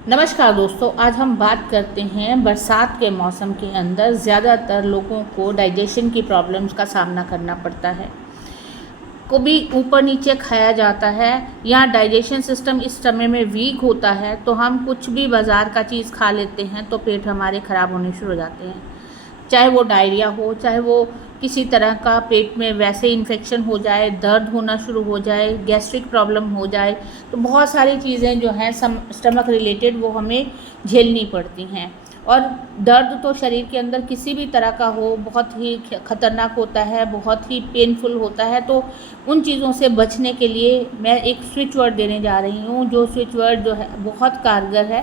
नमस्कार दोस्तों, आज हम बात करते हैं बरसात के मौसम के अंदर ज़्यादातर लोगों को डाइजेशन की प्रॉब्लम्स का सामना करना पड़ता है। कभी ऊपर नीचे खाया जाता है या डाइजेशन सिस्टम इस समय में वीक होता है तो हम कुछ भी बाज़ार का चीज़ खा लेते हैं तो पेट हमारे ख़राब होने शुरू हो जाते हैं। चाहे वो डायरिया हो, चाहे वो किसी तरह का पेट में वैसे इन्फेक्शन हो जाए, दर्द होना शुरू हो जाए, गैस्ट्रिक प्रॉब्लम हो जाए, तो बहुत सारी चीज़ें जो हैं स्टमक रिलेटेड वो हमें झेलनी पड़ती हैं। और दर्द तो शरीर के अंदर किसी भी तरह का हो बहुत ही ख़तरनाक होता है, बहुत ही पेनफुल होता है। तो उन चीज़ों से बचने के लिए मैं एक स्विच वर्ड देने जा रही हूँ, जो स्विच वर्ड जो है बहुत कारगर है,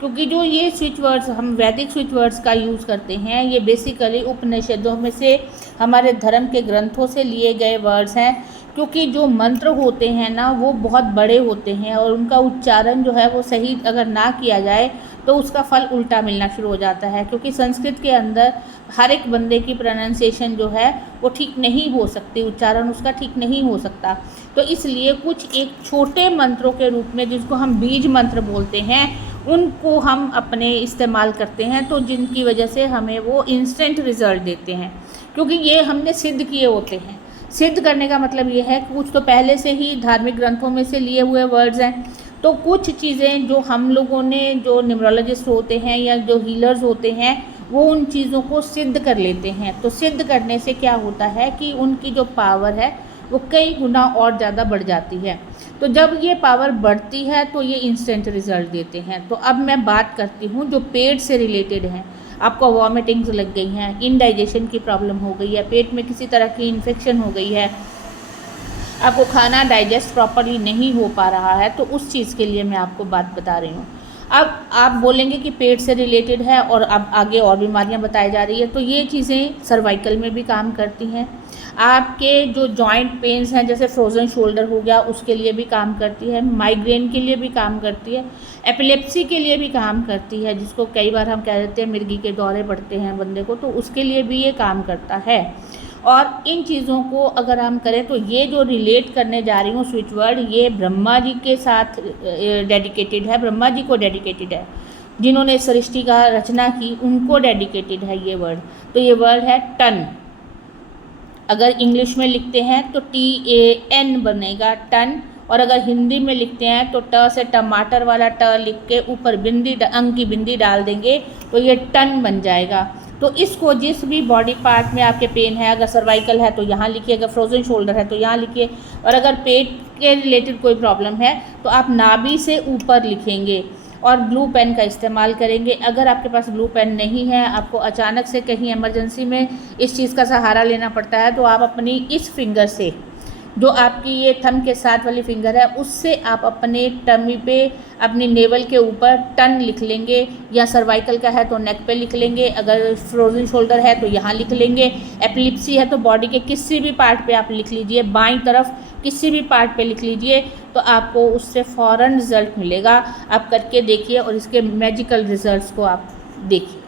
क्योंकि जो ये स्विच वर्ड्स हम वैदिक स्विच वर्ड्स का यूज़ करते हैं, ये बेसिकली उपनिषदों में से हमारे धर्म के ग्रंथों से लिए गए वर्ड्स हैं। क्योंकि जो मंत्र होते हैं ना, वो बहुत बड़े होते हैं और उनका उच्चारण जो है वो सही अगर ना किया जाए तो उसका फल उल्टा मिलना शुरू हो जाता है। क्योंकि संस्कृत के अंदर हर एक बंदे की प्रोनाउंसिएशन जो है वो ठीक नहीं हो सकती, उच्चारण उसका ठीक नहीं हो सकता। तो इसलिए कुछ एक छोटे मंत्रों के रूप में, जिसको हम बीज मंत्र बोलते हैं, उनको हम अपने इस्तेमाल करते हैं, तो जिनकी वजह से हमें वो इंस्टेंट रिज़ल्ट देते हैं। क्योंकि ये हमने सिद्ध किए होते हैं। सिद्ध करने का मतलब ये है कि कुछ तो पहले से ही धार्मिक ग्रंथों में से लिए हुए वर्ड्स हैं, तो कुछ चीज़ें जो हम लोगों ने, जो न्यूमरोलॉजिस्ट होते हैं या जो हीलर्स होते हैं, वो उन चीज़ों को सिद्ध कर लेते हैं। तो सिद्ध करने से क्या होता है कि उनकी जो पावर है वो कई गुना और ज़्यादा बढ़ जाती है। तो जब ये पावर बढ़ती है तो ये इंस्टेंट रिज़ल्ट देते हैं। तो अब मैं बात करती हूँ जो पेट से रिलेटेड हैं। आपको वॉमिटिंग्स लग गई हैं, इनडाइजेशन की प्रॉब्लम हो गई है, पेट में किसी तरह की इन्फेक्शन हो गई है, आपको खाना डाइजेस्ट प्रॉपरली नहीं हो पा रहा है, तो उस चीज़ के लिए मैं आपको बात बता रही हूँ। अब आप बोलेंगे कि पेट से रिलेटेड है और अब आगे और बीमारियां बताई जा रही है, तो ये चीज़ें सर्वाइकल में भी काम करती हैं। आपके जो जॉइंट पेन्स हैं, जैसे फ्रोज़न शोल्डर हो गया, उसके लिए भी काम करती है, माइग्रेन के लिए भी काम करती है, एपिलेप्सी के लिए भी काम करती है, जिसको कई बार हम कह देते हैं मिर्गी के दौरे पड़ते हैं बंदे को, तो उसके लिए भी ये काम करता है। और इन चीज़ों को अगर हम करें तो ये जो रिलेट करने जा रही हूँ स्विच वर्ड, ये ब्रह्मा जी के साथ डेडिकेटेड है, ब्रह्मा जी को डेडिकेटेड है, जिन्होंने सृष्टि का रचना की, उनको डेडिकेटेड है ये वर्ड। तो ये वर्ड है टन। अगर इंग्लिश में लिखते हैं तो TAN बनेगा, टन। और अगर हिंदी में लिखते हैं तो ट से टमाटर वाला ट लिख के ऊपर बिंदी, अंक की बिंदी डाल देंगे तो ये टन बन जाएगा। तो इसको जिस भी बॉडी पार्ट में आपके पेन है, अगर सर्वाइकल है तो यहाँ लिखिए, अगर फ्रोजन शोल्डर है तो यहाँ लिखिए, और अगर पेट के रिलेटेड कोई प्रॉब्लम है तो आप नाभि से ऊपर लिखेंगे और ब्लू पेन का इस्तेमाल करेंगे। अगर आपके पास ब्लू पेन नहीं है, आपको अचानक से कहीं इमरजेंसी में इस चीज़ का सहारा लेना पड़ता है, तो आप अपनी इस फिंगर से, जो आपकी ये थंब के साथ वाली फिंगर है, उससे आप अपने टमी पे, अपनी नेवल के ऊपर टन लिख लेंगे, या सर्वाइकल का है तो नेक पे लिख लेंगे, अगर फ्रोजन शोल्डर है तो यहाँ लिख लेंगे, एपिलिप्सी है तो बॉडी के किसी भी पार्ट पे आप लिख लीजिए, बाईं तरफ किसी भी पार्ट पे लिख लीजिए, तो आपको उससे फ़ौरन रिज़ल्ट मिलेगा। आप करके देखिए और इसके मैजिकल रिज़ल्ट्स को आप देखिए।